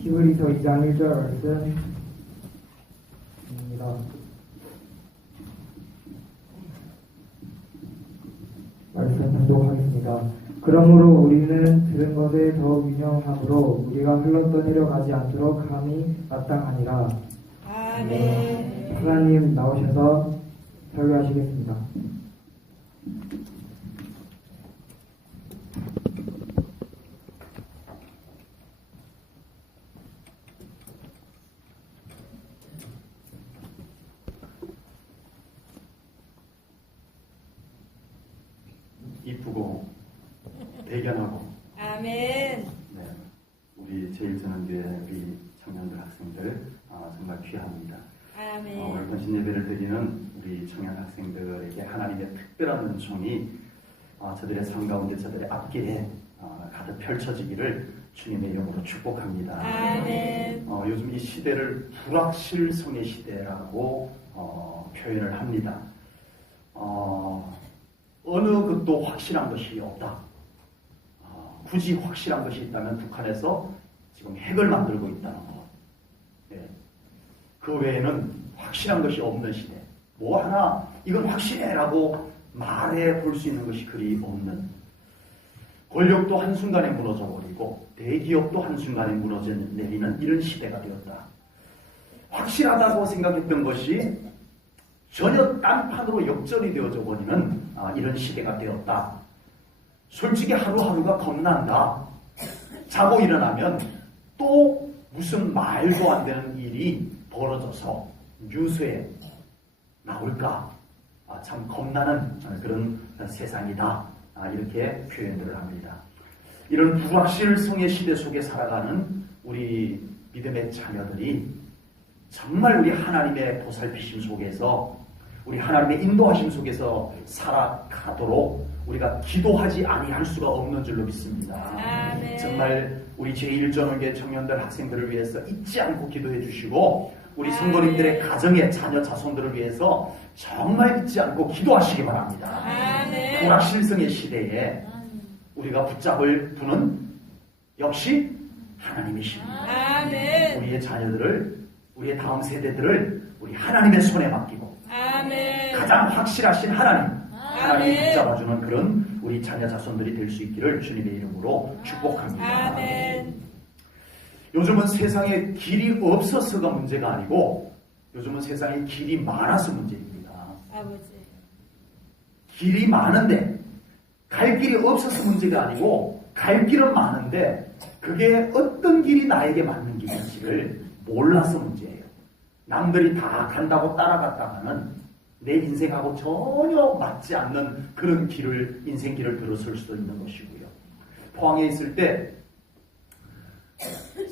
히브리서 2장 1절 말씀입니다. 말씀 봉독하겠습니다. 그러므로 우리는 들은 것에 더욱 유념함으로 우리가 흘러떠내려 가지 않도록 감히 마땅하니라. 아멘. 하나님 나오셔서 설교하시겠습니다. 이쁘고 대견하고 아멘. 네, 우리 제1전원교회 우리 청년들 학생들 정말 귀합니다. 아멘. 오늘 본신 예배를 드리는 우리 청년 학생들에게 하나님의 특별한 은총이 저들의 삶 가운데 저들의 앞길에 가득 펼쳐지기를 주님의 이름으로 축복합니다. 아멘. 요즘 이 시대를 불확실성의 시대라고 표현을 합니다. 어느 것도 확실한 것이 없다. 굳이 확실한 것이 있다면 북한에서 지금 핵을 만들고 있다는 것. 예. 그 외에는 확실한 것이 없는 시대. 뭐 하나 이건 확실해라고 말해 볼 수 있는 것이 그리 없는. 권력도 한순간에 무너져버리고 대기업도 한순간에 무너져 내리는 이런 시대가 되었다. 확실하다고 생각했던 것이 전혀 딴판으로 역전이 되어져 버리는 이런 시대가 되었다. 솔직히 하루하루가 겁난다. 자고 일어나면 또 무슨 말도 안 되는 일이 벌어져서 뉴스에 나올까. 참 겁나는 그런 세상이다. 이렇게 표현들을 합니다. 이런 불확실성의 시대 속에 살아가는 우리 믿음의 자녀들이 정말 우리 하나님의 보살피심 속에서 우리 하나님의 인도하심 속에서 살아가도록 우리가 기도하지 아니할 수가 없는 줄로 믿습니다. 아멘. 정말 우리 제1전원교회 청년들 학생들을 위해서 잊지 않고 기도해 주시고 우리 성도님들의 가정의 자녀 자손들을 위해서 정말 잊지 않고 기도하시기 바랍니다. 아멘. 불확실성의 시대에 우리가 붙잡을 분은 역시 하나님이십니다. 아멘. 우리의 자녀들을 우리의 다음 세대들을 우리 하나님의 손에 맡기고 아멘. 가장 확실하신 하나님이 아멘. 붙잡아주는 그런 우리 자녀 자손들이 될 수 있기를 주님의 이름으로 축복합니다. 아멘. 요즘은 세상에 길이 없어서가 문제가 아니고 요즘은 세상에 길이 많아서 문제입니다. 아버지. 길이 많은데 갈 길이 없어서 문제가 아니고 갈 길은 많은데 그게 어떤 길이 나에게 맞는 길인지를 몰라서 문제예요. 남들이 다 간다고 따라갔다가는 내 인생하고 전혀 맞지 않는 그런 길을 인생길을 들어설 수도 있는 것이고요. 포항에 있을 때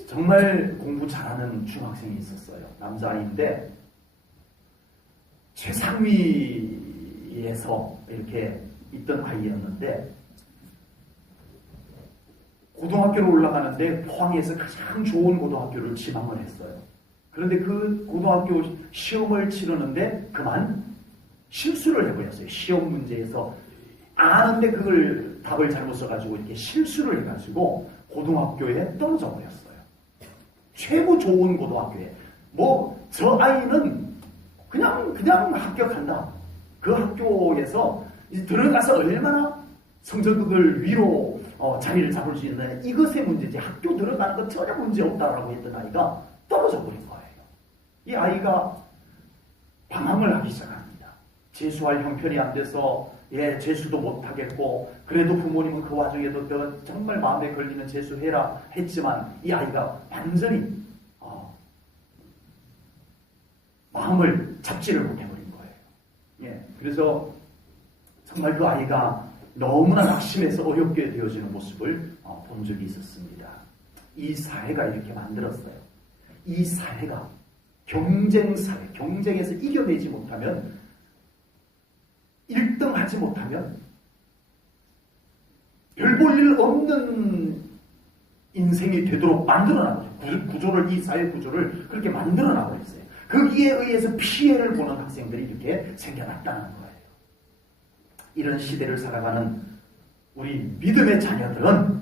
정말 공부 잘하는 중학생이 있었어요. 남자아이인데 최상위에서 이렇게 있던 아이였는데 고등학교로 올라가는데 포항에서 가장 좋은 고등학교를 지망을 했어요. 그런데 그 고등학교 시험을 치르는데 그만 실수를 해버렸어요. 시험 문제에서 아는데 그걸 답을 잘못 써가지고 이렇게 실수를 해가지고 고등학교에 떨어져 버렸어요. 최고 좋은 고등학교에. 저 아이는 그냥 합격한다. 그 학교에서 이제 들어가서 얼마나 성적을 위로 자리를 잡을 수 있느냐. 이것의 문제지. 학교 들어가는 것 전혀 문제 없다라고 했던 아이가 떨어져 버린 거예요. 이 아이가 방황을 하기 시작합니다. 재수할 형편이 안 돼서 재수도 못하겠고 그래도 부모님은 그 와중에도 너 정말 마음에 걸리는 재수해라 했지만 이 아이가 완전히 마음을 잡지를 못해버린 거예요. 그래서 정말 그 아이가 너무나 낙심해서 어렵게 되어지는 모습을 본 적이 있었습니다. 이 사회가 이렇게 만들었어요. 이 사회가 경쟁사회, 경쟁에서 이겨내지 못하면 1등 하지 못하면 별 볼 일 없는 인생이 되도록 만들어놔버렸어요. 구조를, 이 사회 구조를 그렇게 만들어놔버렸어요. 거기에 의해서 피해를 보는 학생들이 이렇게 생겨났다는 거예요. 이런 시대를 살아가는 우리 믿음의 자녀들은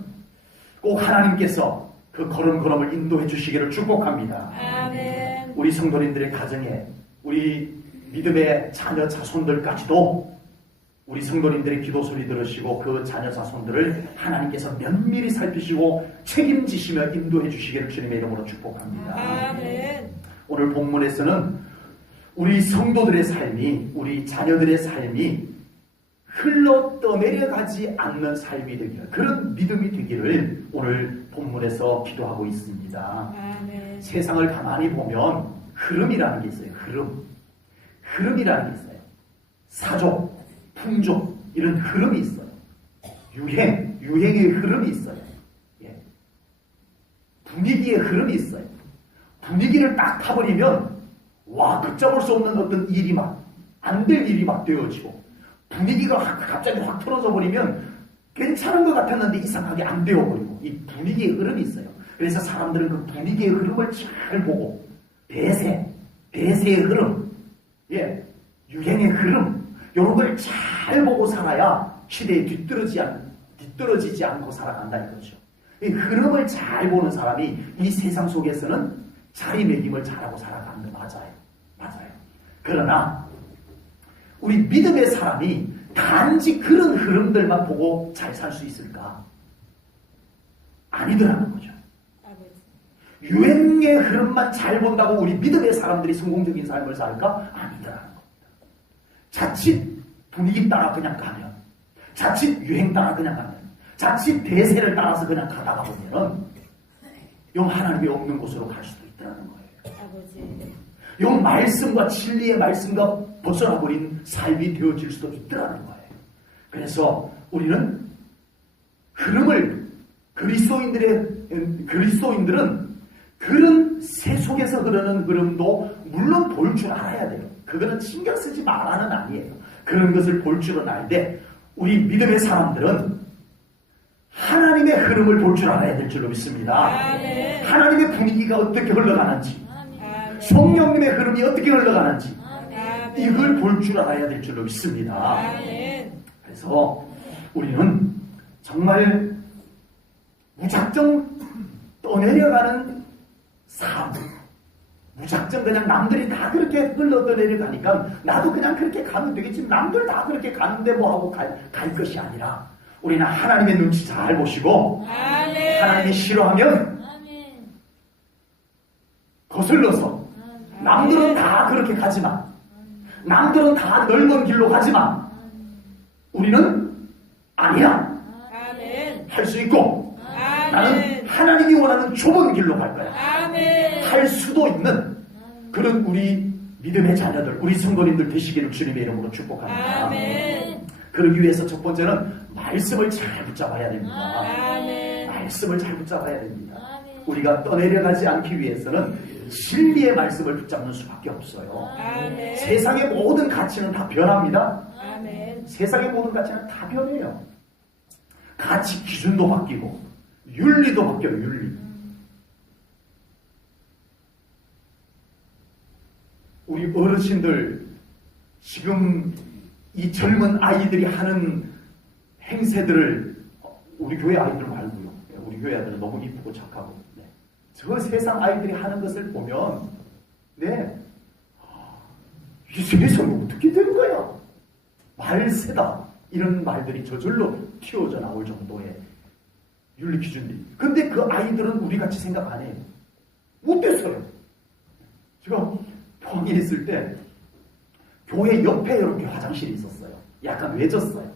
꼭 하나님께서 그 걸음걸음을 인도해 주시기를 축복합니다. 아멘. 우리 성도님들의 가정에 우리 믿음의 자녀 자손들까지도 우리 성도님들의 기도 소리 들으시고 그 자녀 자손들을 하나님께서 면밀히 살피시고 책임지시며 인도해 주시기를 주님의 이름으로 축복합니다. 아멘. 오늘 본문에서는 우리 성도들의 삶이, 우리 자녀들의 삶이 흘러 떠내려가지 않는 삶이 되기를, 그런 믿음이 되기를 오늘 본문에서 기도하고 있습니다. 아멘. 세상을 가만히 보면 흐름이라는 게 있어요. 흐름이라는 게 있어요. 사조, 풍조, 이런 흐름이 있어요. 유행의 흐름이 있어요. 예. 분위기의 흐름이 있어요. 분위기를 딱 타버리면 와, 걷잡을 수 없는 어떤 일이 막 안 될 일이 막 되어지고, 분위기가 갑자기 확 틀어져 버리면 괜찮은 것 같았는데 이상하게 안 되어버리고, 이 분위기의 흐름이 있어요. 그래서 사람들은 그 분위기의 흐름을 잘 보고, 대세의 흐름, 예, 유행의 흐름, 이런 걸 잘 보고 살아야 시대에 뒤떨어지지 않고 살아간다 이거죠. 이 흐름을 잘 보는 사람이 이 세상 속에서는 자리매김을 잘하고 살아가는 게 맞아요. 그러나 우리 믿음의 사람이 단지 그런 흐름들만 보고 잘 살 수 있을까? 아니더라는 거죠. 아버지. 유행의 흐름만 잘 본다고 우리 믿음의 사람들이 성공적인 삶을 살까? 아니더라는 겁니다. 자칫 분위기 따라 그냥 가면, 자칫 유행 따라 그냥 가면, 자칫 대세를 따라서 그냥 가다가 보면은 영 하나님이 없는 곳으로 갈 수도 있다는 거예요. 아버지. 영 말씀과 진리의 말씀과 벗어나버린 삶이 되어질 수도 있다는 거예요. 그래서 우리는 흐름을, 그리스도인들은 그런 새 속에서 흐르는 흐름도 물론 볼 줄 알아야 돼요. 그거는 신경 쓰지 말라는 아니에요. 그런 것을 볼 줄은 알되, 우리 믿음의 사람들은 하나님의 흐름을 볼 줄 알아야 될 줄로 믿습니다. 아멘. 하나님의 분위기가 어떻게 흘러가는지, 아멘. 성령님의 흐름이 어떻게 흘러가는지, 아멘. 이걸 볼 줄 알아야 될 줄로 믿습니다. 아멘. 그래서 우리는 정말 무작정 떠내려가는 삶, 무작정 그냥 남들이 다 그렇게 흘러 떠내려가니까 나도 그냥 그렇게 가면 되겠지, 남들 다 그렇게 가는데 뭐 하고 갈 것이 아니라, 우리는 하나님의 눈치 잘 보시고, 아멘. 하나님이 싫어하면 거슬러서, 남들은 다 그렇게 가지만, 남들은 다 넓은 길로 가지만 우리는 아니야, 아멘. 할 수 있고, 나는 아멘. 하나님이 원하는 좁은 길로 갈 거야, 아멘. 할 수도 있는 그런 우리 믿음의 자녀들, 우리 성도님들 되시기를 주님의 이름으로 축복합니다. 아멘. 그러기 위해서 첫 번째는 말씀을 잘 붙잡아야 됩니다. 아멘. 말씀을 잘 붙잡아야 됩니다. 우리가 떠내려가지 않기 위해서는 진리의 말씀을 붙잡는 수밖에 없어요. 아멘. 세상의 모든 가치는 다 변합니다. 아멘. 세상의 모든 가치는 다 변해요. 가치 기준도 바뀌고 윤리도 바뀌어요. 윤리. 우리 어르신들, 지금 이 젊은 아이들이 하는 행세들을, 우리 교회 아이들 말고요, 우리 교회 아이들은 너무 이쁘고 착하고, 네. 저 세상 아이들이 하는 것을 보면, 네, 이 세상이 어떻게 된 거야? 말세다, 이런 말들이 저절로 튀어져 나올 정도의 윤리 기준들이. 근데 그 아이들은 우리같이 생각 안 해요. 못됐어요. 제가 포항에 있을 때 교회 옆에 이렇게 화장실이 있었어요. 약간 외졌어요.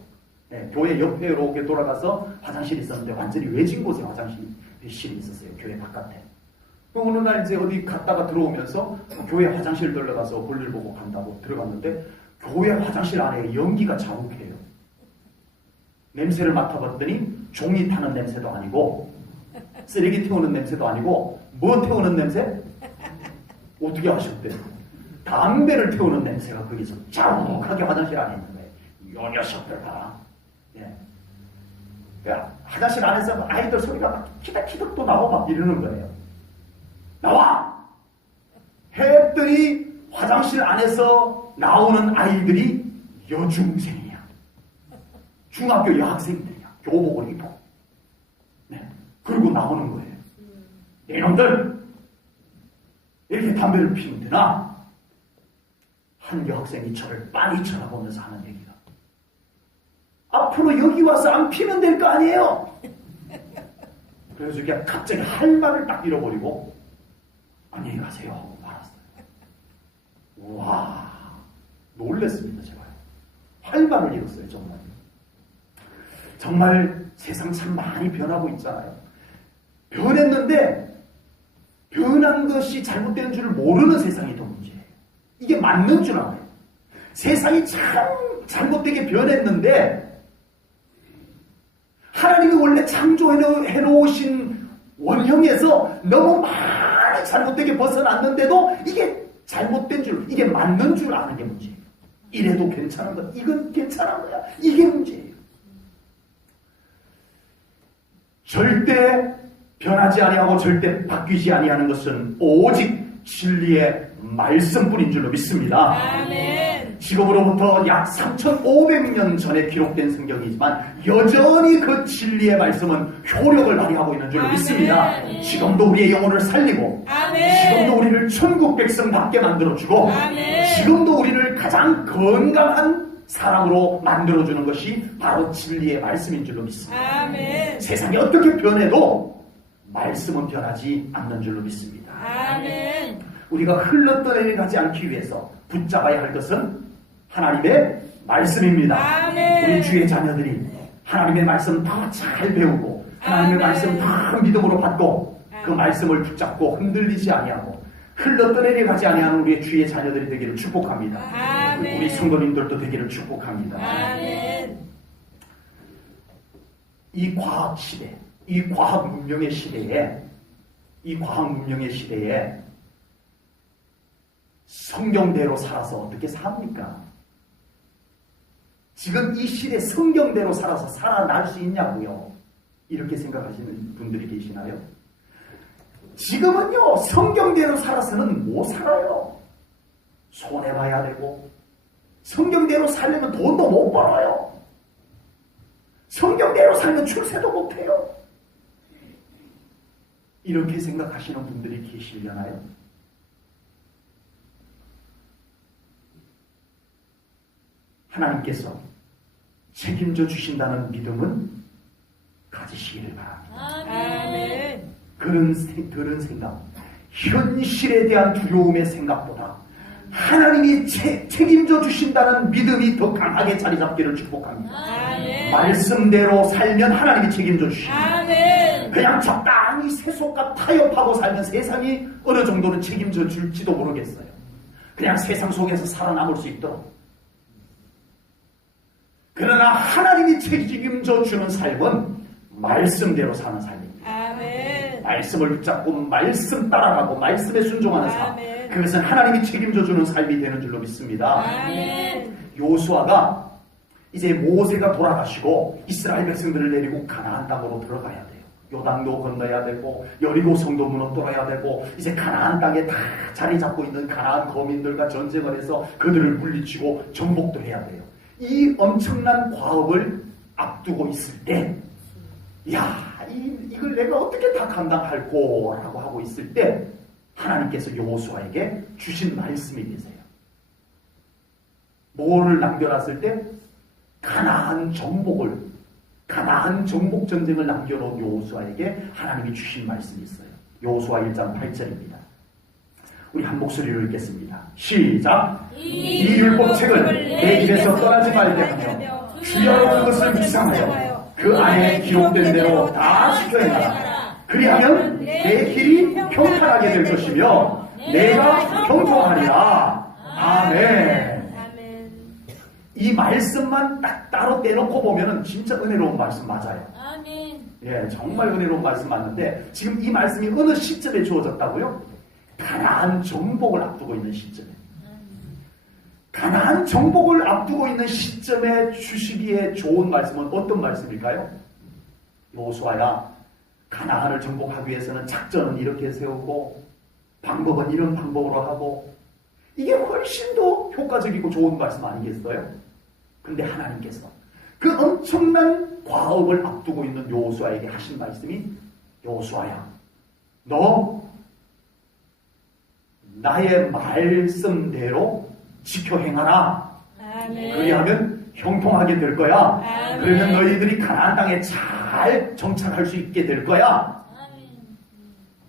네, 교회 옆에 이렇게 돌아가서 화장실이 있었는데 완전히 외진 곳에 화장실이 있었어요. 교회 바깥에. 어느 날 이제 어디 갔다가 들어오면서 교회 화장실 들러가서 볼일 보고 간다고 들어갔는데, 교회 화장실 안에 연기가 자욱해요. 냄새를 맡아봤더니 종이 타는 냄새도 아니고, 쓰레기 태우는 냄새도 아니고, 뭐 태우는 냄새? 어떻게 아셨대요? 담배를 태우는 냄새가 거기서 자욱하게 화장실 안에 있는 거예요. 요 녀석들 봐라. 예. 그러니까 화장실 안에서 아이들 소리가 막 키득키득 또 나오고 막 이러는 거예요. 나와! 했더니 화장실 안에서 나오는 아이들이 여중생이야. 중학교 여학생들이야. 교복을 입고. 네. 그리고 나오는 거예요. 이놈들 이렇게 담배를 피우면 되나? 한 여학생이 저를 빤히 쳐다보면서 하는 얘기가, 앞으로 여기 와서 안 피면 될 거 아니에요? 그래서 그냥 갑자기 할 말을 딱 잃어버리고 안녕히 가세요 하고 말았어요. 와, 놀랬습니다. 제가 할 말을 잃었어요. 정말 세상 참 많이 변하고 있잖아요. 변했는데 변한 것이 잘못된 줄을 모르는 세상이 더 문제예요. 이게 맞는 줄 알아요. 세상이 참 잘못되게 변했는데 하나님이 원래 창조해 놓으신 원형에서 너무 많이 잘못되게 벗어났는데도 이게 잘못된 줄, 이게 맞는 줄 아는 게 문제예요. 이래도 괜찮은 것, 이건 괜찮은 거야. 이게 문제예요. 절대 변하지 아니하고 절대 바뀌지 아니하는 것은 오직 진리의 말씀뿐인 줄로 믿습니다. 아멘. 지금으로부터 약 3,500년 전에 기록된 성경이지만 여전히 그 진리의 말씀은 효력을 발휘하고 있는 줄로 아멘. 믿습니다. 지금도 우리의 영혼을 살리고 아멘. 지금도 우리를 천국 백성답게 만들어주고 아멘. 지금도 우리를 가장 건강한 사람으로 만들어주는 것이 바로 진리의 말씀인 줄로 믿습니다. 아멘. 세상이 어떻게 변해도 말씀은 변하지 않는 줄로 믿습니다. 아멘. 우리가 흘러떠내려 가지 않기 위해서 붙잡아야 할 것은 하나님의 말씀입니다. 아멘. 우리 주의 자녀들이 하나님의 말씀 더 잘 배우고 하나님의 아멘. 말씀 더 믿음으로 받고 그 말씀을 붙잡고 흔들리지 아니하고 흘러떠내려 가지 아니하는 우리의 주의 자녀들이 되기를 축복합니다. 아멘. 우리 성도님들도 되기를 축복합니다. 아멘. 이 과학 시대, 이 과학 문명의 시대에 성경대로 살아서 어떻게 삽니까? 지금 이 시대 성경대로 살아서 살아날 수 있냐고요? 이렇게 생각하시는 분들이 계시나요? 지금은요, 성경대로 살아서는 못 살아요. 손해봐야 되고, 성경대로 살려면 돈도 못 벌어요. 성경대로 살면 출세도 못해요. 이렇게 생각하시는 분들이 계시려나요? 하나님께서 책임져 주신다는 믿음은 가지시기를 바랍니다. 아멘. 그런 생각, 현실에 대한 두려움의 생각보다 하나님이 책임져 주신다는 믿음이 더 강하게 자리 잡기를 축복합니다. 아멘. 말씀대로 살면 하나님이 책임져 주십니다. 아멘. 그냥 적당히 세속과 타협하고 살면 세상이 어느 정도는 책임져 줄지도 모르겠어요. 그냥 세상 속에서 살아남을 수 있도록. 그러나 하나님이 책임져 주는 삶은 말씀대로 사는 삶입니다. 아멘. 말씀을 붙잡고 말씀 따라가고 말씀에 순종하는 삶. 아멘. 그것은 하나님이 책임져 주는 삶이 되는 줄로 믿습니다. 아멘. 요수아가 이제 모세가 돌아가시고 이스라엘 백성들을 데리고 가나안 땅으로 들어가야 돼요. 요단도 건너야 되고 여리고 성도 무너뜨려야 되고 이제 가나안 땅에 다 자리 잡고 있는 가나안 거민들과 전쟁을 해서 그들을 물리치고 정복도 해야 돼요. 이 엄청난 과업을 앞두고 있을 때, 이걸 내가 어떻게 다 감당할꼬라고 하고 있을 때 하나님께서 여호수아에게 주신 말씀이 계세요. 뭐를 남겨놨을 때? 가나안 정복 전쟁을 남겨놓은 여호수아에게 하나님이 주신 말씀이 있어요. 여호수아 1장 8절입니다. 우리 한 목소리로 읽겠습니다. 시작! 이 율법책을 내 입에서 떠나지 말게 하며 주여 그것을 묵상하여 그 안에 기록된 대로 다 지켜야 한다. 그리하면 내 길이 평탄하게 될 것이며 내가 형통하리라. 아멘. 아멘. 이 말씀만 딱 따로 떼놓고 보면은 진짜 은혜로운 말씀 맞아요. 아멘. 예, 정말 은혜로운 말씀 맞는데 지금 이 말씀이 어느 시점에 주어졌다고요? 가나안 정복을 앞두고 있는 시점에. 가나안 정복을 앞두고 있는 시점에 주시기에 좋은 말씀은 어떤 말씀일까요? 여호수아야, 가나안을 정복하기 위해서는 작전은 이렇게 세우고 방법은 이런 방법으로 하고, 이게 훨씬 더 효과적이고 좋은 말씀 아니겠어요? 근데 하나님께서 그 엄청난 과업을 앞두고 있는 여호수아에게 하신 말씀이, 여호수아야, 너 나의 말씀대로 지켜 행하라. 아멘. 그리하면 형통하게 될 거야. 아멘. 그러면 너희들이 가나안 땅에 잘 정착할 수 있게 될 거야. 아멘.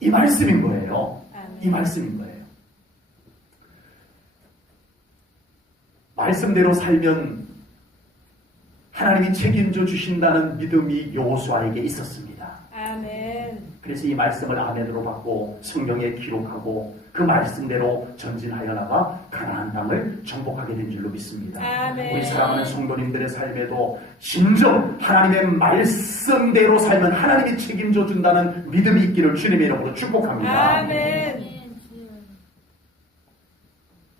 이 말씀인 거예요. 아멘. 이 말씀인 거예요. 말씀대로 살면 하나님이 책임져 주신다는 믿음이 여호수아에게 있었습니다. 아멘. 그래서 이 말씀을 아멘으로 받고 성경에 기록하고 그 말씀대로 전진하여 나가 가나안 땅을 정복하게 된 줄로 믿습니다. 아멘. 우리 사랑하는 성도님들의 삶에도 진정 하나님의 말씀대로 살면 하나님이 책임져 준다는 믿음이 있기를 주님의 이름으로 축복합니다. 아멘.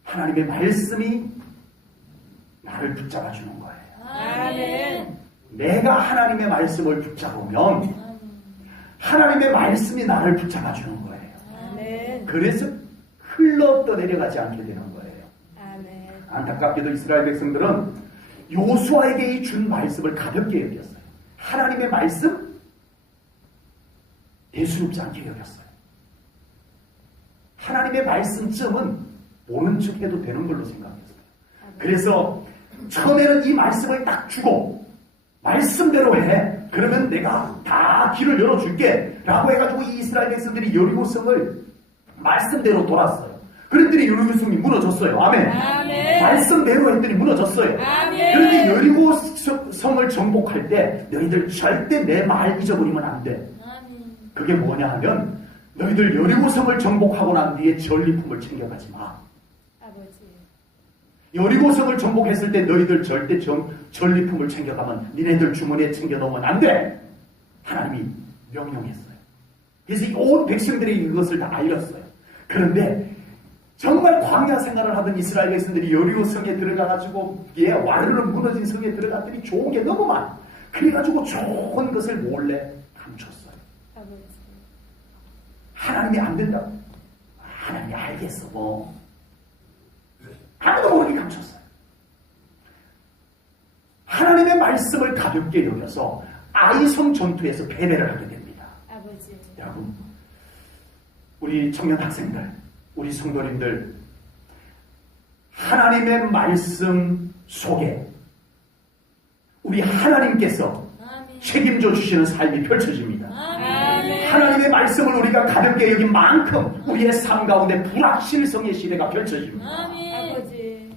하나님의 말씀이 나를 붙잡아 주는 거예요. 아멘. 내가 하나님의 말씀을 붙잡으면 하나님의 말씀이 나를 붙잡아 주는 거예요. 아멘. 그래서 흘러 떠내려가지 않게 되는 거예요. 아멘. 안타깝게도 이스라엘 백성들은 요수아에게 준 말씀을 가볍게 여겼어요. 하나님의 말씀 대수롭지 않게 여겼어요. 하나님의 말씀쯤은 모른 척 해도 되는 걸로 생각했어요. 그래서 처음에는 이 말씀을 딱 주고 말씀대로 해. 그러면 내가 다 길을 열어줄게 라고 해가지고 이 이스라엘 백성들이 여리고성을 말씀대로 돌았어요. 그랬더니 여리고성이 무너졌어요. 아멘. 아멘. 말씀대로 했더니 무너졌어요. 아멘. 그런데 여리고성을 정복할 때 너희들 절대 내 말 잊어버리면 안 돼. 아멘. 그게 뭐냐 하면 너희들 여리고성을 정복하고 난 뒤에 전리품을 챙겨가지 마. 아버지. 여리고성을 정복했을 때 너희들 절대 전리품을 챙겨가면 니네들 주머니에 챙겨놓으면 안 돼. 하나님이 명령했어요. 그래서 온 백성들이 이것을 다 알렸어요. 그런데 정말 광야 생활을 하던 이스라엘 백성들이 여리고성에 들어가가지고 와르르 무너진 성에 들어갔더니 좋은 게 너무 많아. 그래가지고 좋은 것을 몰래 감췄어요. 아버지. 하나님이 안 된다고. 하나님이 알겠어 뭐. 아무도 모르게 감췄어요. 하나님의 말씀을 가볍게 여겨서 아이성 전투에서 패배를 하게 됩니다. 아버지. 여러분, 우리 청년 학생들, 우리 성도님들, 하나님의 말씀 속에 우리 하나님께서 아멘. 책임져 주시는 삶이 펼쳐집니다. 아멘. 하나님의 말씀을 우리가 가볍게 여긴 만큼 우리의 삶 가운데 불확실성의 시대가 펼쳐집니다. 아멘. 아버지.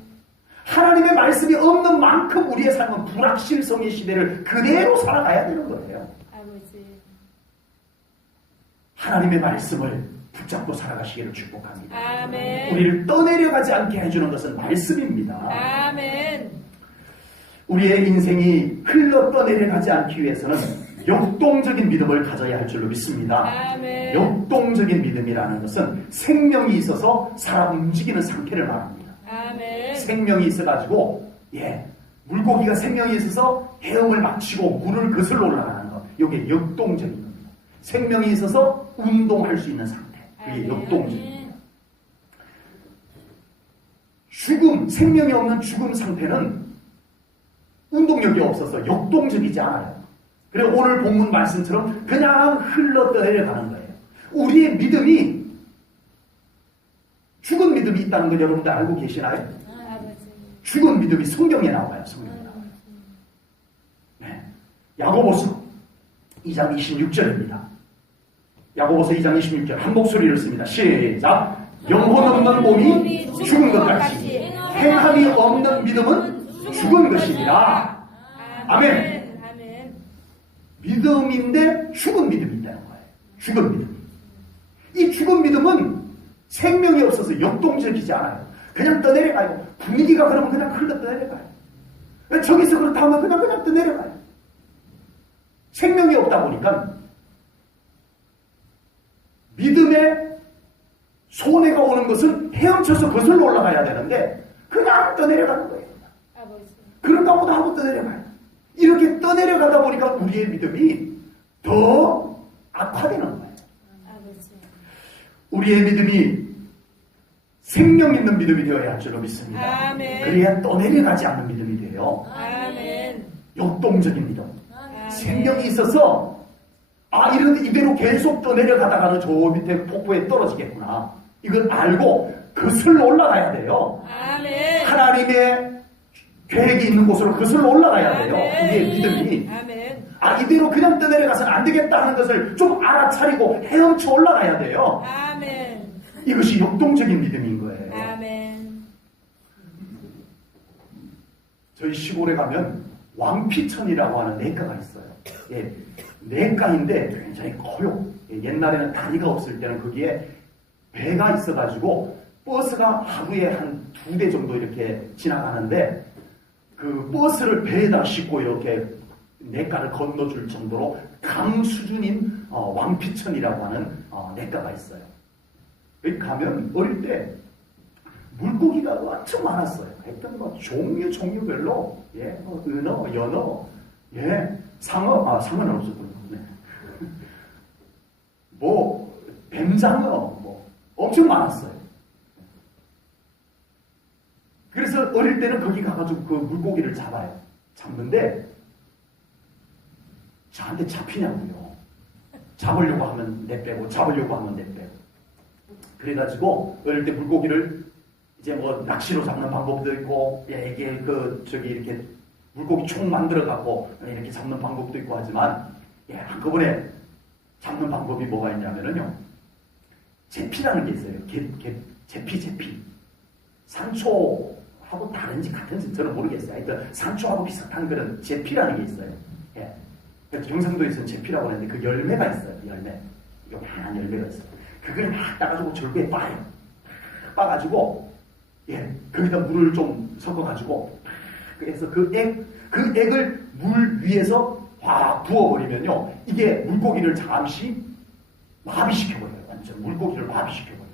하나님의 말씀이 없는 만큼 우리의 삶은 불확실성의 시대를 그대로 살아가야 되는 거예요. 아버지. 하나님의 말씀을 붙잡고 살아가시기를 축복합니다. 아멘. 우리를 떠내려가지 않게 해주는 것은 말씀입니다. 아멘. 우리의 인생이 흘러 떠내려가지 않기 위해서는 역동적인 믿음을 가져야 할 줄로 믿습니다. 아멘. 역동적인 믿음이라는 것은 생명이 있어서 살아 움직이는 상태를 말합니다. 아멘. 생명이 있어가지고 물고기가 생명이 있어서 헤엄을 마치고 물을 거슬러 올라가는 것, 이게 역동적인 겁니다. 생명이 있어서 운동할 수 있는 상태, 그게 역동적입니다. 죽음, 생명이 없는 죽음 상태는 운동력이 없어서 역동적이지 않아요. 그래서 오늘 본문 말씀처럼 그냥 흘러 내려가는 거예요. 우리의 믿음이 죽은 믿음이 있다는 걸 여러분들 알고 계시나요? 아버지. 죽은 믿음이 성경에 나와요. 성경에 나와요. 네. 야고보서 2장 26절입니다. 야고보서 2장 26절 한 목소리를 씁니다. 시작. 영혼 없는 몸이 죽은 것 같이 행함이 없는 믿음은 죽은 것이니라. 아멘. 아멘. 믿음인데 죽은 믿음이 있다는 거예요. 죽은 믿음. 이 죽은 믿음은 생명이 없어서 역동적이지 않아요. 그냥 떠내려가요. 분위기가 그러면 그냥 흘러 떠내려가요. 저기서 그렇다 하면 그냥 떠내려가요. 생명이 없다 보니까 믿음에 손해가 오는 것은 헤엄쳐서 거슬러 올라가야 되는데 그냥 떠내려가는 거예요. 아버지. 그런가 보다 하고 떠내려가요. 이렇게 떠내려가다 보니까 우리의 믿음이 더 악화되는 거예요. 아버지. 우리의 믿음이 생명 있는 믿음이 되어야 할 줄로 믿습니다. 아멘. 그래야 떠내려가지 않는 믿음이 돼요. 아멘. 역동적인 믿음. 아멘. 생명이 있어서 이대로 계속 떠내려가다가는 저 밑에 폭포에 떨어지겠구나. 이걸 알고 거슬러 올라가야 돼요. 아멘. 하나님의 계획이 있는 곳으로 거슬러 올라가야 돼요. 우리의 믿음이. 아멘. 이대로 그냥 떠내려가서는 안 되겠다 하는 것을 좀 알아차리고 헤엄쳐 올라가야 돼요. 아멘. 이것이 역동적인 믿음인 거예요. 아멘. 저희 시골에 가면 왕피천이라고 하는 냇가가 있어요. 예, 냇가인데 굉장히 커요. 예, 옛날에는 다리가 없을 때는 거기에 배가 있어가지고 버스가 하루에 한 2대 정도 이렇게 지나가는데 그 버스를 배에다 싣고 이렇게 냇가를 건너줄 정도로 강 수준인 왕피천이라고 하는 냇가가 있어요. 여기 가면 어릴 때 물고기가 엄청 많았어요. 하여튼 뭐 종류별로 은어, 연어, 상어, 상어는 없었군요. 네. 뭐 뱀장어 뭐 엄청 많았어요. 그래서 어릴 때는 거기 가가지고 그 물고기를 잡는데 저한테 잡히냐고요. 잡으려고 하면 내 빼고 잡으려고 하면 내 빼고. 그래가지고 어릴 때 물고기를 이제 뭐 낚시로 잡는 방법도 있고, 이게 이렇게 물고기 총 만들어갖고 이렇게 잡는 방법도 있고 하지만, 한꺼번에 잡는 방법이 뭐가 있냐면은요, 제피라는 게 있어요. 제피. 산초하고 다른지 같은지 저는 모르겠어요. 하여튼 산초하고 비슷한 그런 제피라는 게 있어요. 경상도에서는 제피라고 하는데 그 열매가 있어요. 열매. 요만한 열매가 있어요. 그걸 막 따가지고 절구에 빠요. 빠가지고 거기다 물을 좀 섞어가지고 그래서 그 액을 물 위에서 확 부어버리면요, 이게 물고기를 잠시 마비시켜버려요. 완전 물고기를 마비시켜버려요.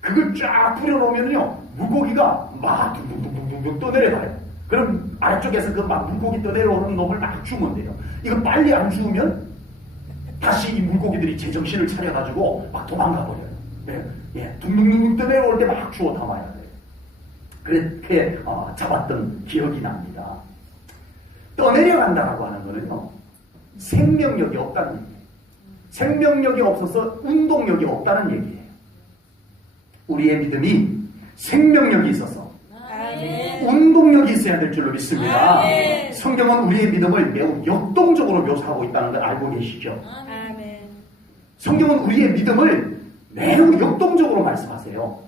그걸 쫙 뿌려놓으면요, 물고기가 막 둥둥둥둥둥 떠내려가요. 그럼 아래쪽에서 그 막 물고기 떠내려오는 놈을 막 주면 돼요. 이거 빨리 안 주우면 다시 이 물고기들이 제정신을 차려가지고 막 도망가 버려요. 둥둥둥둥 떠내려올 때 막 주워 담아야 돼요. 그렇게 잡았던 기억이 납니다. 떠내려간다라고 하는 거는요, 생명력이 없다는 얘기예요. 생명력이 없어서 운동력이 없다는 얘기예요. 우리의 믿음이 생명력이 있어서 운동력이 있어야 될 줄로 믿습니다. 아멘. 성경은 우리의 믿음을 매우 역동적으로 묘사하고 있다는 걸 알고 계시죠? 아멘. 성경은 우리의 믿음을 매우 역동적으로 말씀하세요.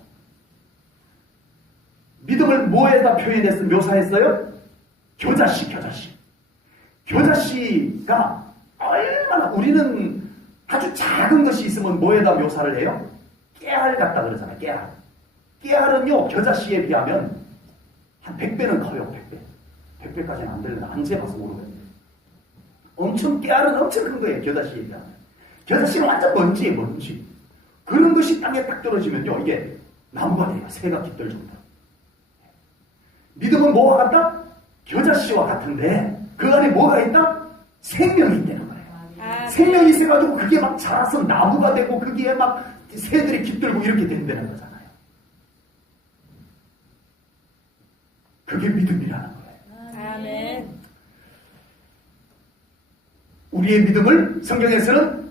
믿음을 뭐에다 묘사했어요? 겨자씨. 겨자씨가 얼마나, 우리는 아주 작은 것이 있으면 뭐에다 묘사를 해요? 깨알 같다 그러잖아요. 깨알은요, 겨자씨에 비하면 한 100배는 커요. 100배. 100배까지는 안 되는데 안 재봐서 모르겠는데. 깨알은 엄청 큰 거예요. 겨자씨에 비하면. 겨자씨는 완전 먼지. 그런 것이 땅에 딱 떨어지면요, 이게 나무가 돼요. 새가 깃들 정도. 믿음은 뭐와 같다? 겨자씨와 같은데 그 안에 뭐가 있다? 생명이 있다는 거예요. 생명이 있어가지고 그게 막 자라서 나무가 되고 거기에 막 새들이 깃들고 이렇게 된다는 거잖아요. 그게 믿음이라는 거예요. 아멘. 우리의 믿음을 성경에서는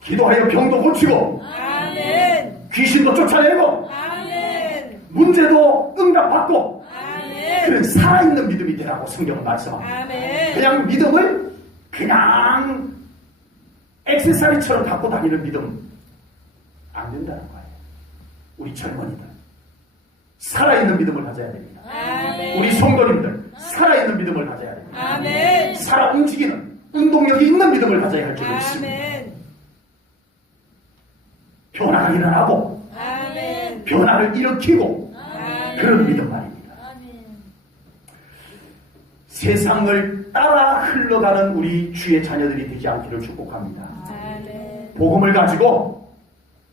기도하여 병도 고치고 아멘. 귀신도 쫓아내고 아멘. 문제도 응답받고 아멘. 그런 살아있는 믿음이 되라고 성경은 말씀합니다. 아멘. 그냥 믿음을 그냥 액세서리처럼 갖고 다니는 믿음 안 된다는 거예요. 우리 젊은이들 살아있는 믿음을 가져야 됩니다. 아멘. 우리 성도님들 살아있는 믿음을 가져야 됩니다. 아멘. 살아 움직이는 운동력이 있는 믿음을 가져야 할 줄로 믿습니다. 아멘. 변화가 일어나고 아멘. 변화를 일으키고 그런 믿음 말입니다. 세상을 따라 흘러가는 우리 주의 자녀들이 되지 않기를 축복합니다. 아멘. 복음을 가지고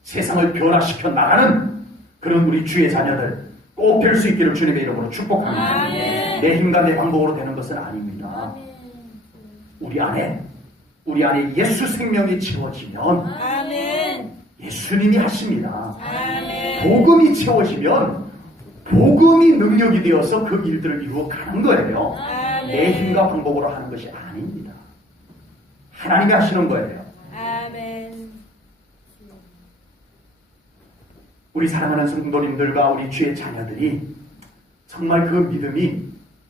세상을 변화시켜 나가는 그런 우리 주의 자녀들 꼭 될 수 있기를 주님의 이름으로 축복합니다. 아멘. 내 힘과 내 방법으로 되는 것은 아닙니다. 우리 안에 예수 생명이 채워지면 아멘. 예수님이 하십니다. 아멘. 복음이 채워지면 복음이 능력이 되어서 그 일들을 이루어 가는 거예요. 아멘. 내 힘과 방법으로 하는 것이 아닙니다. 하나님이 하시는 거예요. 우리 사랑하는 성도님들과 우리 주의 자녀들이 정말 그 믿음이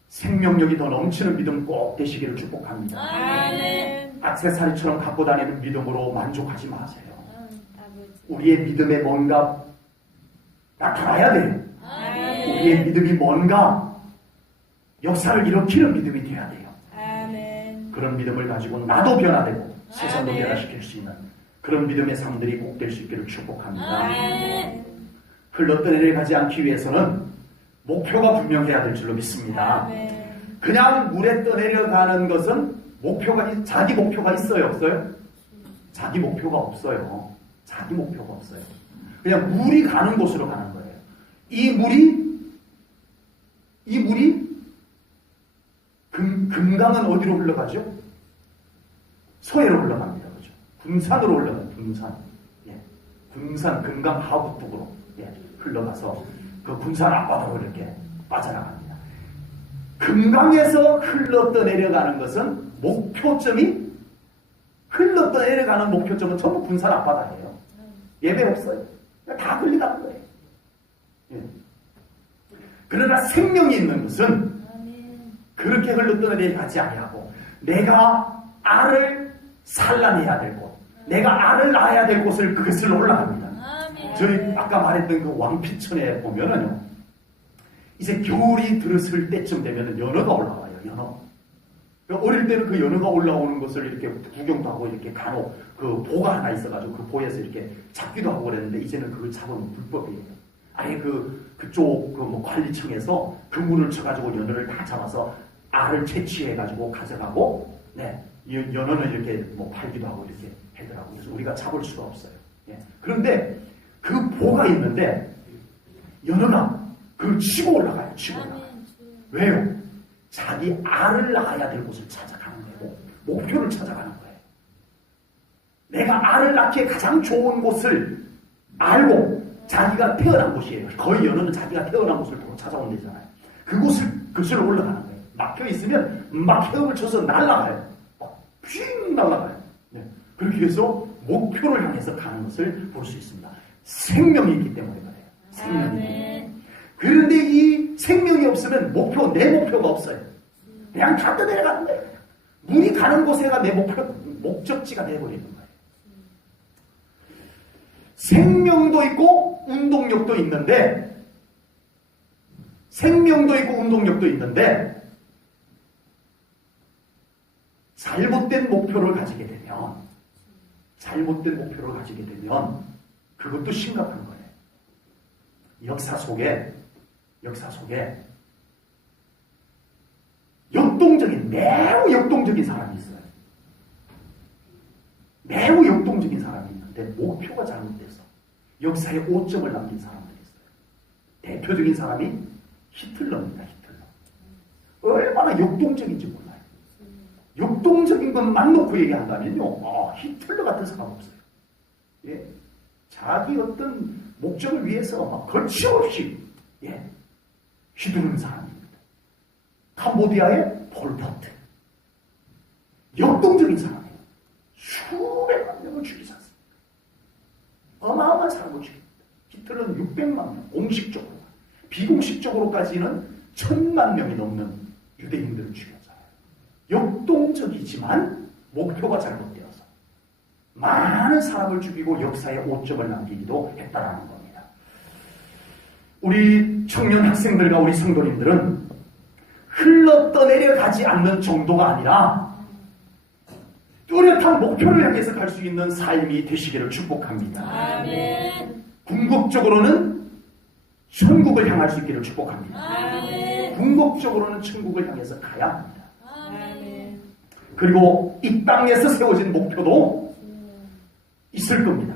생명력이 더 넘치는 믿음 꼭 되시기를 축복합니다. 아멘. 액세서리처럼 갖고 다니는 믿음으로 만족하지 마세요. 아버지. 우리의 믿음에 뭔가 나타나야 돼요. 아멘. 우리의 믿음이 뭔가 역사를 일으키는 믿음이 돼야 돼요. 아멘. 그런 믿음을 가지고 나도 변화되고 세상도 아멘. 변화시킬 수 있는 그런 믿음의 삶들이 꼭 될 수 있기를 축복합니다. 아멘. 흘러떠내려가지 않기 위해서는 목표가 분명해야 될 줄로 믿습니다. 아멘. 그냥 물에 떠내려가는 것은 자기 목표가 있어요, 없어요? 자기 목표가 없어요. 자기 목표가 없어요. 그냥 물이 가는 곳으로 가는 거예요. 이 물이 금강은 어디로 흘러가죠? 서해로 흘러갑니다. 그렇죠? 군산으로 흘러가요. 군산. 예. 군산 금강 하구 쪽으로 흘러가서 그 군산 앞바다로 이렇게 빠져나갑니다. 금강에서 흘러떠내려가는 것은 목표점이 흘러떠내려가는 목표점은 전부 군산 앞바다예요. 예배 없어요. 다 흘러가는 거예요. 예. 그러나 생명이 있는 것은 아멘. 그렇게 흘러떠내려가지 아니하고 내가 알을 산란해야 될 곳, 내가 알을 낳아야 될 곳을 그것을 올라갑니다. 아멘. 저희 아까 말했던 그 왕피천에 보면은요, 이제 겨울이 들었을 때쯤 되면은 연어가 올라와요. 연어. 어릴 때는 그 연어가 올라오는 것을 이렇게 구경도 하고 이렇게 간혹 그 보가 하나 있어가지고 그 보에서 이렇게 잡기도 하고 그랬는데 이제는 그걸 잡으면 불법이에요. 아예 그쪽 그 뭐 관리청에서 그물을 쳐가지고 연어를 다 잡아서 알을 채취해가지고 가져가고, 네, 연어는 이렇게 뭐 팔기도 하고 이렇게 하더라고요. 그래서 우리가 잡을 수가 없어요. 예. 그런데 그 보가 있는데 연어가 그걸 치고 올라가요. 치고 올라가요. 왜요? 자기 알을 낳아야 될 곳을 찾아가는 거고 목표를 찾아가는 거예요. 내가 알을 낳기에 가장 좋은 곳을 알고 자기가 태어난 곳이에요. 거의 연어는 자기가 태어난 곳을 보고 찾아온대잖아요. 그것을 올라가는 거예요. 막혀 있으면 막 헤엄을 쳐서 날아가요. 휙 날아가요. 네. 그렇게 해서 목표를 향해서 가는 것을 볼 수 있습니다. 생명이 있기 때문에 그래요. 생명이. 아멘. 그런데 이 생명이 없으면 내 목표가 없어요. 그냥 다 떠내려가는 거예요. 물이 가는 곳에가 내 목적지가 되어버리는 거예요. 생명도 있고 운동력도 있는데, 잘못된 목표를 가지게 되면 그것도 심각한 거예요. 역사 속에 매우 역동적인 사람이 있어요. 매우 역동적인 사람이 있는데 목표가 잘못돼서 역사에 오점을 남긴 사람들이 있어요. 대표적인 사람이 히틀러입니다. 히틀러. 얼마나 역동적인지 몰라요. 역동적인 것만 놓고 얘기한다면요, 히틀러 같은 사람 없어요. 예. 자기 어떤 목적을 위해서 막 거침없이 휘두르는 사람입니다. 캄보디아의 폴포트. 역동적인 사람이에요. 수백만 명을 죽이지 않습니까? 어마어마한 사람을 죽입니다. 히틀러는 600만 명, 공식적으로. 비공식적으로까지는 1000만 명이 넘는 유대인들을 죽였잖아요. 역동적이지만 목표가 잘못되어서 많은 사람을 죽이고 역사에 오점을 남기기도 했다라는 겁니다. 우리 청년 학생들과 우리 성도님들은 흘러떠내려가지 않는 정도가 아니라 뚜렷한 목표를 향해서 갈 수 있는 삶이 되시기를 축복합니다. 아멘. 궁극적으로는 천국을 향할 수 있기를 축복합니다. 아멘. 궁극적으로는 천국을 향해서 가야 합니다. 아멘. 그리고 이 땅에서 세워진 목표도 있을 겁니다.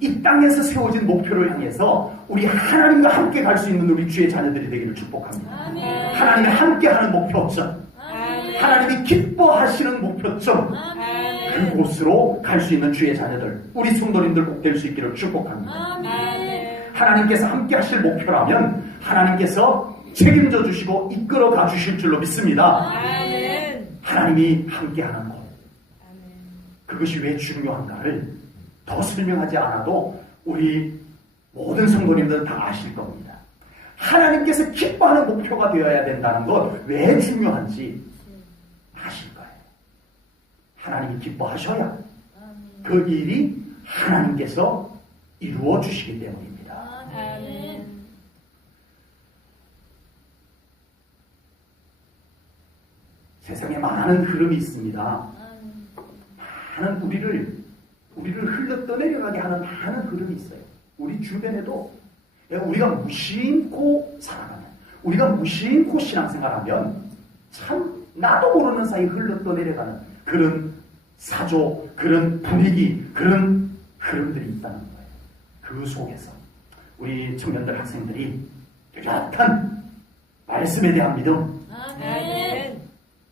이 땅에서 세워진 목표를 향해서 우리 하나님과 함께 갈 수 있는 우리 주의 자녀들이 되기를 축복합니다. 아멘. 하나님이 함께하는 목표점, 아멘. 하나님이 기뻐하시는 목표점, 아멘. 그곳으로 갈 수 있는 주의 자녀들, 우리 성도님들 꼭 될 수 있기를 축복합니다. 아멘. 하나님께서 함께 하실 목표라면 하나님께서 책임져 주시고 이끌어 가 주실 줄로 믿습니다. 아멘. 하나님이 함께하는 곳, 아멘. 그것이 왜 중요한가를 더 설명하지 않아도 우리 모든 성도님들은 다 아실 겁니다. 하나님께서 기뻐하는 목표가 되어야 된다는 것 왜 중요한지 아실 거예요. 하나님이 기뻐하셔야 그 일이 하나님께서 이루어 주시기 때문입니다. 아멘. 세상에 많은 흐름이 있습니다. 많은 우리를 흘러 떠내려가게 하는 많은 흐름이 있어요. 우리 주변에도 우리가 무심코 살아가면, 우리가 무심코 신앙생활하면 참 나도 모르는 사이 흘러 떠내려가는 그런 사조, 그런 분위기, 그런 흐름들이 있다는 거예요. 그 속에서 우리 청년들, 학생들이 뚜렷한 말씀에 대한 믿음, 아멘.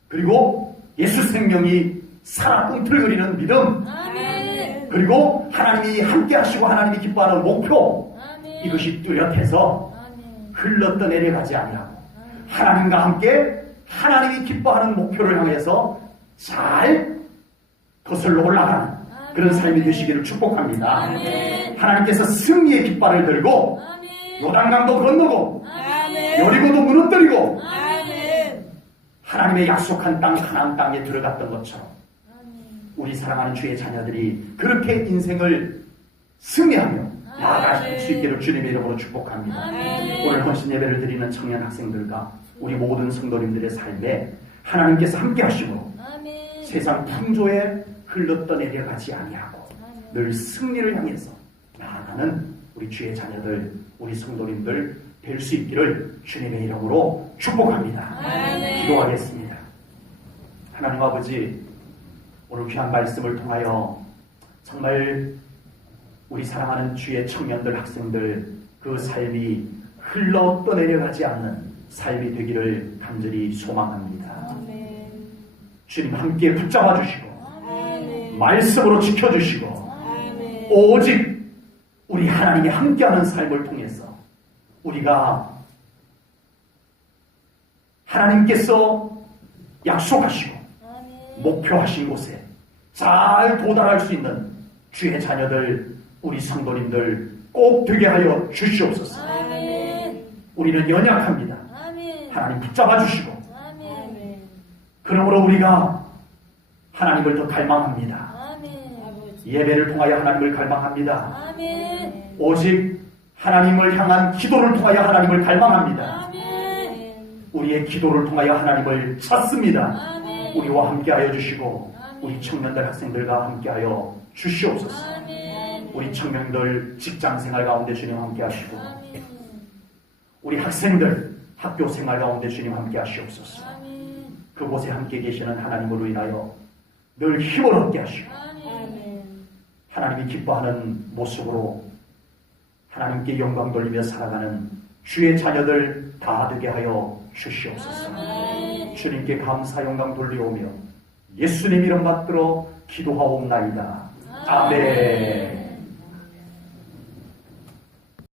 그리고 예수 생명이 살아 꿈틀거리는 믿음, 아멘. 그리고 하나님이 함께 하시고 하나님이 기뻐하는 목표, 아멘. 이것이 뚜렷해서 아멘. 흘러 떠내려가지 아니하고 하나님과 함께 하나님이 기뻐하는 목표를 향해서 잘 거슬러 올라가는 그런 삶이 되시기를 축복합니다. 아멘. 하나님께서 승리의 깃발을 들고 아멘. 요단강도 건너고 아멘. 여리고도 무너뜨리고 아멘. 하나님의 약속한 땅 가나안 땅에 들어갔던 것처럼 우리 사랑하는 주의 자녀들이 그렇게 인생을 승리하며 나아갈 수 있기를 주님의 이름으로 축복합니다. 아멘. 오늘 헌신 예배를 드리는 청년 학생들과 우리 모든 성도님들의 삶에 하나님께서 함께 하시므로 아멘. 세상 풍조에 흘러떠내려가지 아니하고 늘 승리를 향해서 나아가는 우리 주의 자녀들, 우리 성도님들 될 수 있기를 주님의 이름으로 축복합니다. 아멘. 기도하겠습니다. 하나님 아버지, 오늘 귀한 말씀을 통하여 정말 우리 사랑하는 주의 청년들, 학생들 그 삶이 흘러 떠내려가지 않는 삶이 되기를 간절히 소망합니다. 아멘. 주님 함께 붙잡아 주시고 아멘. 말씀으로 지켜주시고 아멘. 오직 우리 하나님이 함께하는 삶을 통해서 우리가 하나님께서 약속하시고 아멘. 목표하신 곳에 잘 도달할 수 있는 주의 자녀들, 우리 성도님들 꼭 되게 하여 주시옵소서. 아멘. 우리는 연약합니다. 아멘. 하나님 붙잡아 주시고 아멘. 그러므로 우리가 하나님을 더 갈망합니다. 아멘. 아버지. 예배를 통하여 하나님을 갈망합니다. 아멘. 오직 하나님을 향한 기도를 통하여 하나님을 갈망합니다. 아멘. 우리의 기도를 통하여 하나님을 찾습니다. 아멘. 우리와 함께하여 주시고 우리 청년들, 학생들과 함께하여 주시옵소서. 아멘. 우리 청년들 직장생활 가운데 주님 함께하시고 아멘. 우리 학생들 학교생활 가운데 주님 함께하시옵소서. 아멘. 그곳에 함께 계시는 하나님으로 인하여 늘 힘을 얻게 하시고 아멘. 하나님이 기뻐하는 모습으로 하나님께 영광 돌리며 살아가는 주의 자녀들 다 되게 하여 주시옵소서. 아멘. 주님께 감사 영광 돌리오며 예수님 이름 받들어 기도하옵나이다. 아멘.